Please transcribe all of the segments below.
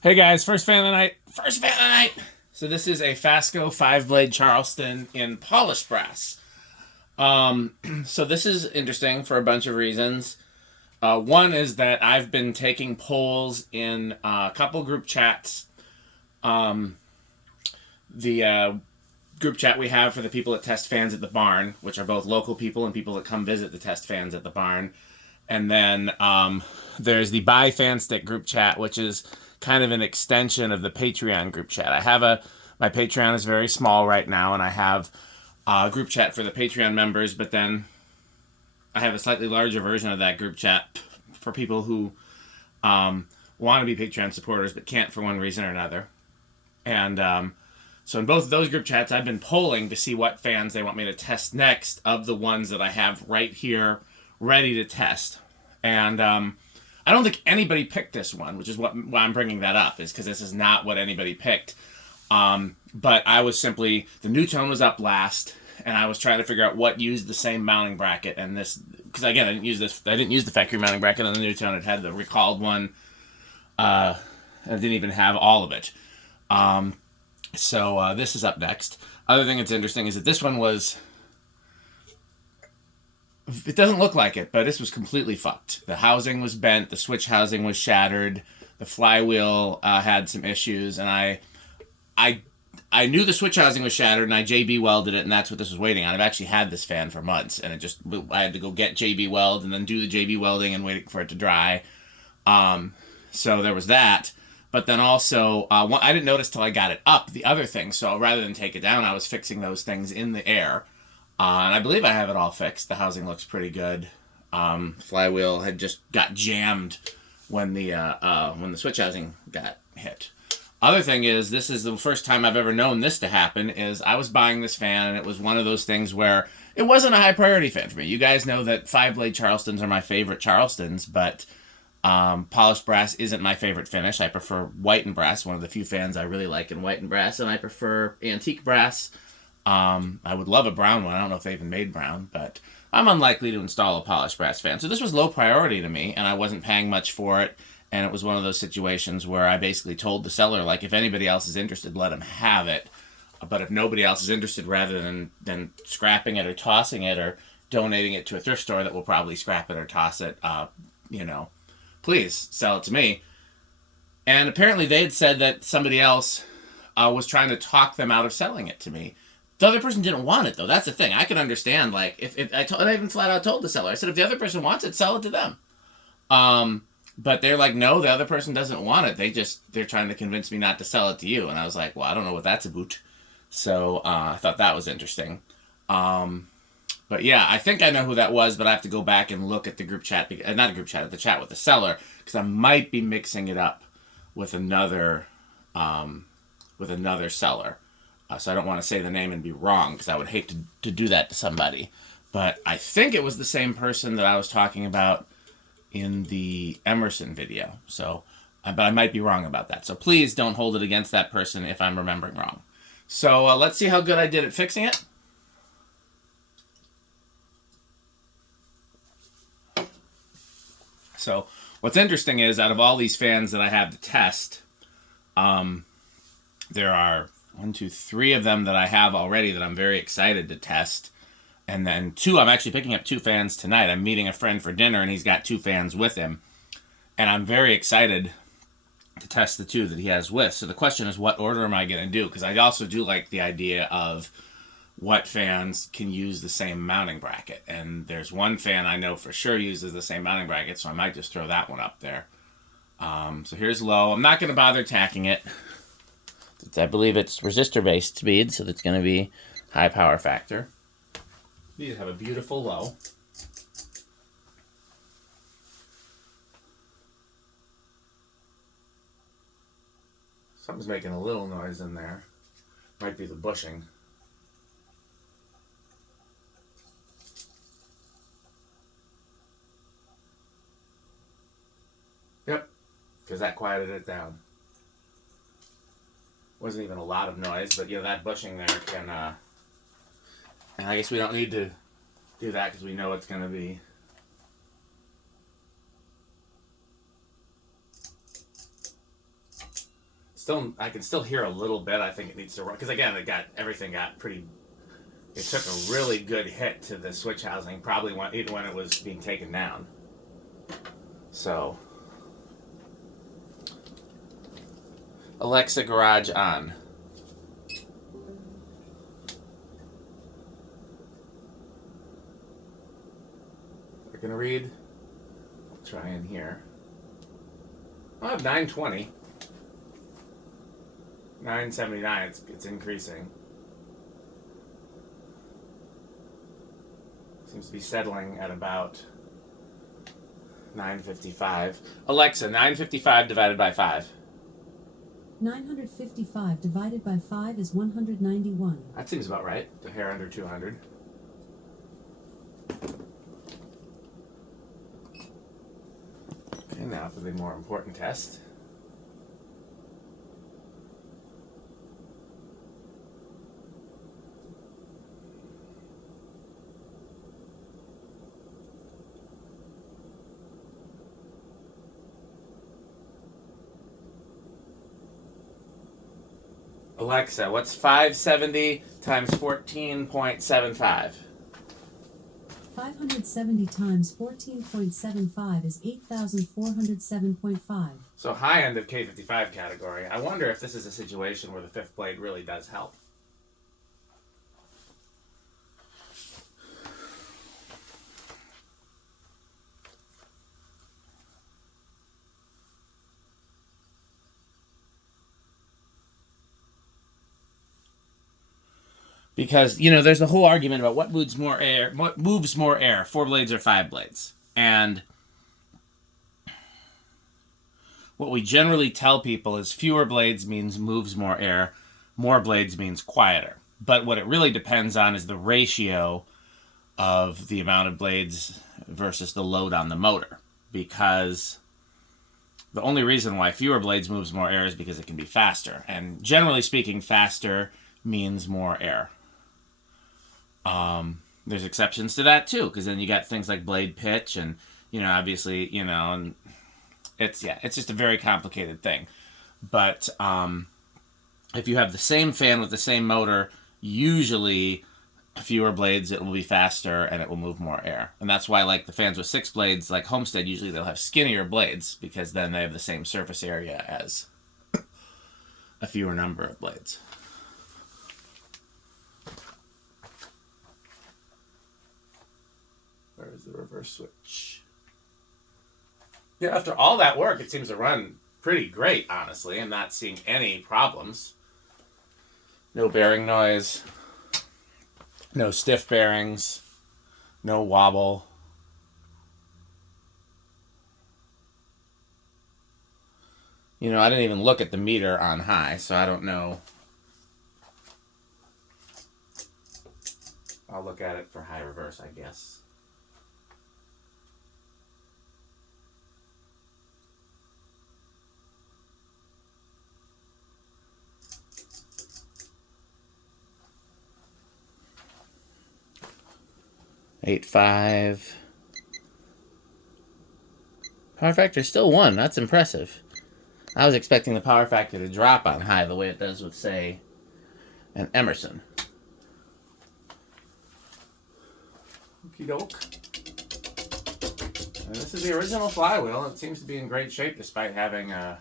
Hey guys, first fan of the night. First fan of the night. So this is a Fasco 5-blade Charleston in polished brass. So this is interesting for a bunch of reasons. One is that I've been taking polls in a couple group chats. The group chat we have for the people that test fans at the barn, which are both local people and people that come visit the test fans at the barn. And then there's the Buy Fan Stick group chat, which is kind of an extension of the Patreon group chat. My Patreon is very small right now, and I have a group chat for the Patreon members, but then I have a slightly larger version of that group chat for people who want to be Patreon supporters but can't for one reason or another. And so in both of those group chats, I've been polling to see what fans they want me to test next of the ones that I have right here ready to test. And I don't think anybody picked this one, which is why I'm bringing that up, is because this is not what anybody picked. But I was simply, the new tone was up last, and I was trying to figure out what used the same mounting bracket. And this, because again, I didn't use the factory mounting bracket on the new tone. It had the recalled one. I didn't even have all of it. So this is up next. Other thing that's interesting is that this one was, it doesn't look like it, but this was completely fucked. The housing was bent, the switch housing was shattered, the flywheel had some issues, and I knew the switch housing was shattered, and I JB welded it, and that's what this was waiting on. I've actually had this fan for months, and I had to go get JB weld and then do the JB welding and wait for it to dry. So there was that. But then also, I didn't notice till I got it up, the other thing. So rather than take it down, I was fixing those things in the air. And I believe I have it all fixed. The housing looks pretty good. Flywheel had just got jammed when the switch housing got hit. Other thing is, this is the first time I've ever known this to happen, is I was buying this fan, and it was one of those things where it wasn't a high priority fan for me. You guys know that 5-blade Charlestons are my favorite Charlestons, but polished brass isn't my favorite finish. I prefer white and brass, one of the few fans I really like in white and brass, and I prefer antique brass. I would love a brown one. I don't know if they even made brown, but I'm unlikely to install a polished brass fan. So this was low priority to me, and I wasn't paying much for it. And it was one of those situations where I basically told the seller, like, if anybody else is interested, let them have it. But if nobody else is interested, rather than scrapping it or tossing it or donating it to a thrift store that will probably scrap it or toss it, please sell it to me. And apparently they had said that somebody else was trying to talk them out of selling it to me. The other person didn't want it, though. That's the thing. I can understand, like, if I even flat out told the seller, I said, if the other person wants it, sell it to them. But they're like, no, the other person doesn't want it. They're trying to convince me not to sell it to you. And I was like, well, I don't know what that's about. So I thought that was interesting. But yeah, I think I know who that was, but I have to go back and look at the group chat, not a group chat, at the chat with the seller, because I might be mixing it up with another seller. So I don't want to say the name and be wrong, because I would hate to do that to somebody. But I think it was the same person that I was talking about in the Emerson video. So, but I might be wrong about that. So please don't hold it against that person if I'm remembering wrong. So let's see how good I did at fixing it. So what's interesting is, out of all these fans that I have to test, there are 3 of them that I have already that I'm very excited to test. And then 2, I'm actually picking up 2 fans tonight. I'm meeting a friend for dinner, and he's got 2 fans with him. And I'm very excited to test the 2 that he has with. So the question is, what order am I going to do? Because I also do like the idea of what fans can use the same mounting bracket. And there's one fan I know for sure uses the same mounting bracket, so I might just throw that one up there. So here's low. I'm not going to bother tacking it. I believe it's resistor-based speed, so that's going to be high power factor. These have a beautiful low. Something's making a little noise in there. Might be the bushing. Yep, because that quieted it down. Wasn't even a lot of noise, but yeah, that bushing there can, and I guess we don't need to do that because we know it's going to be. I can still hear a little bit. I think it needs to run because again, everything got pretty. It took a really good hit to the switch housing, probably even when it was being taken down. So, Alexa, garage on. We're gonna read. I'll try in here. I have 920. 979. It's increasing. Seems to be settling at about 955. Alexa, 955 divided by 5. 955 divided by 5 is 191. That seems about right. A hair under 200. Okay, now for the more important test. Alexa, what's 570 times 14.75? 570 times 14.75 is 8,407.5. So high end of K55 category. I wonder if this is a situation where the fifth blade really does help. Because, you know, there's the whole argument about what moves more air, 4 blades or 5 blades. And what we generally tell people is fewer blades means moves more air, more blades means quieter. But what it really depends on is the ratio of the amount of blades versus the load on the motor. Because the only reason why fewer blades moves more air is because it can be faster. And generally speaking, faster means more air. There's exceptions to that too, because then you got things like blade pitch and, you know, obviously, you know, and it's just a very complicated thing. But if you have the same fan with the same motor, usually fewer blades, it will be faster and it will move more air. And that's why, like, the fans with 6 blades, like Homestead, usually they'll have skinnier blades because then they have the same surface area as a fewer number of blades. Where is the reverse switch? Yeah, after all that work, it seems to run pretty great, honestly. I'm not seeing any problems. No bearing noise. No stiff bearings. No wobble. You know, I didn't even look at the meter on high, so I don't know. I'll look at it for high reverse, I guess. Eight five. Power factor still 1. That's impressive. I was expecting the power factor to drop on high the way it does with, say, an Emerson. Okie doke. And this is the original flywheel. It seems to be in great shape despite having that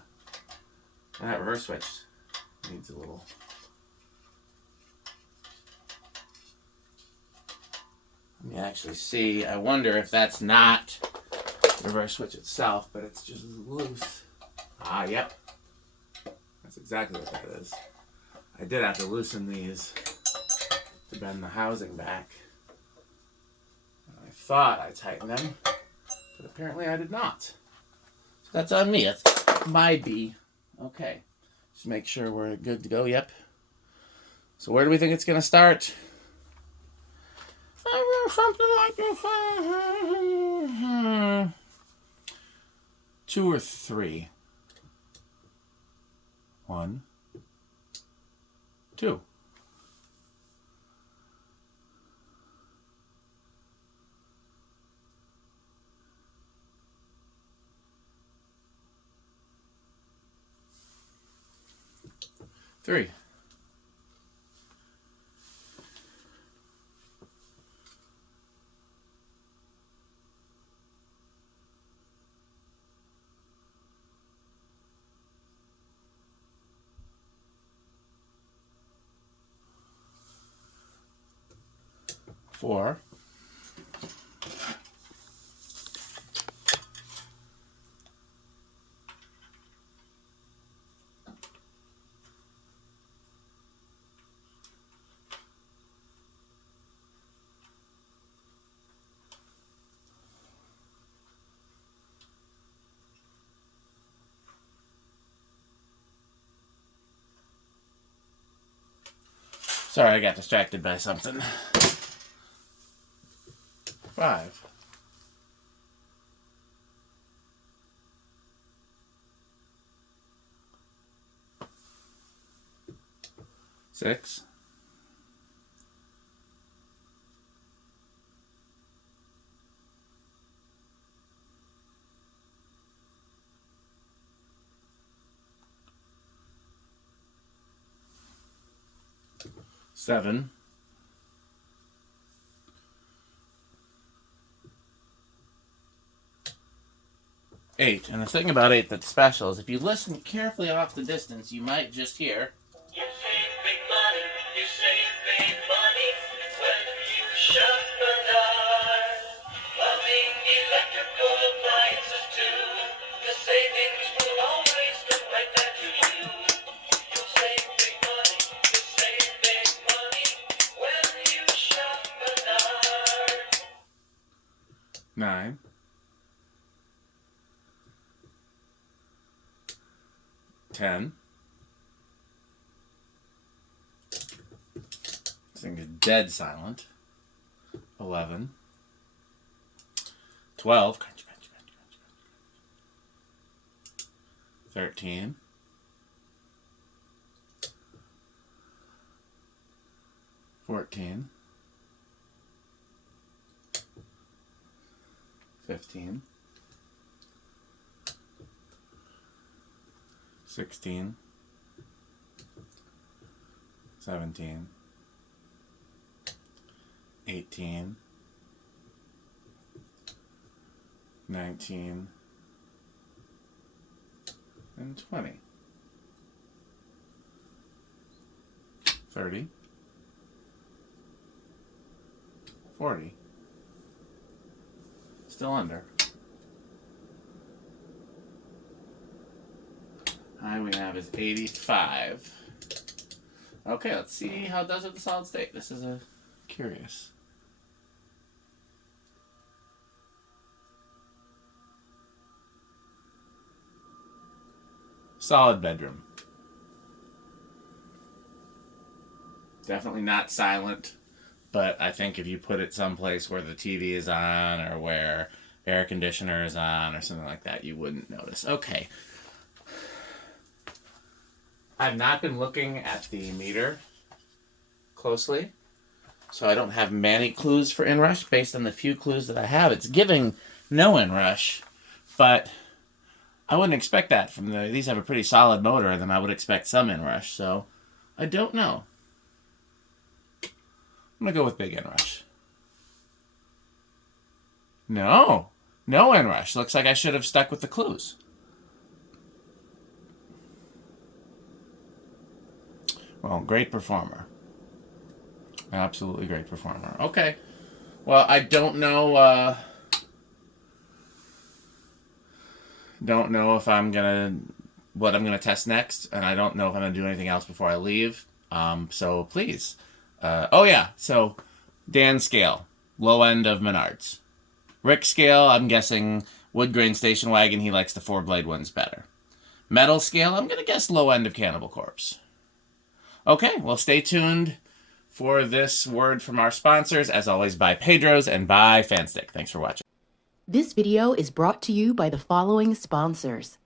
reverse switch. Needs a little. Let me actually see. I wonder if that's not the reverse switch itself, but it's just loose. Ah, yep. That's exactly what that is. I did have to loosen these to bend the housing back. I thought I tightened them, but apparently I did not. So that's on me. That's my B. Okay. Just make sure we're good to go. Yep. So where do we think it's going to start? Something like this. 2 or 3. 1, 2. 3. Four. 'Sorry, I got distracted by something. 5. 6. 7. 8. And the thing about 8 that's special is if you listen carefully off the distance, you might just hear. You save big money, you save big money when you shop Menards. Plumbing, electrical appliances too. The savings will always come right back to you. You'll save big money, you save big money when you shop Menards. 9. 10. This thing is dead silent. 11. 12. 13. 14. 15. 16. 17. 18. 19. And 20. 30. 40. Still under. High we have is 85. Okay, let's see how it does with the solid state. This is a curious. Solid bedroom. Definitely not silent, but I think if you put it someplace where the TV is on or where air conditioner is on or something like that, you wouldn't notice. Okay. I've not been looking at the meter closely, so I don't have many clues for inrush. Based on the few clues that I have, it's giving no inrush, but I wouldn't expect that from these have a pretty solid motor, and then I would expect some inrush, so I don't know. I'm going to go with big inrush. No inrush. Looks like I should have stuck with the clues. Well, great performer. Absolutely great performer. Okay. Well, I don't know if I'm what I'm gonna test next, and I don't know if I'm gonna do anything else before I leave. So please. Oh yeah. So Dan scale, low end of Menards. Rick scale, I'm guessing wood grain station wagon. He likes the 4-blade ones better. Metal scale, I'm gonna guess low end of Cannibal Corpse. Okay, well, stay tuned for this word from our sponsors, as always, by Pedro's and by Fanstick. Thanks for watching. This video is brought to you by the following sponsors: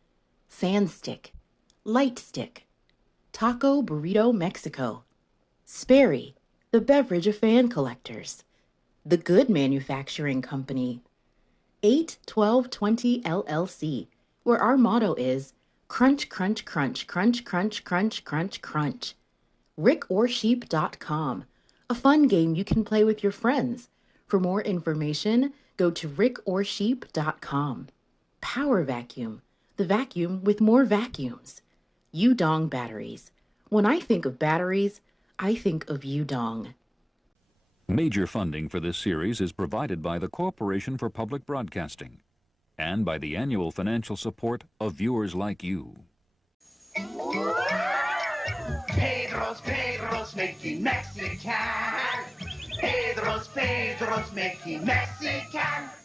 Sandstick, Lightstick, Taco Burrito Mexico, Sperry, the beverage of fan collectors, The Good Manufacturing Company, 81220 LLC, where our motto is Crunch, crunch, crunch, crunch, crunch, crunch, crunch, crunch. rickorsheep.com, a fun game you can play with your friends. For more information, go to rickorsheep.com. Power vacuum, the vacuum with more vacuums. Udong batteries. When I think of batteries, I think of Udong. Major funding for this series is provided by the Corporation for Public Broadcasting and by the annual financial support of viewers like you. Pedro's making Mexican. Pedro's making Mexican.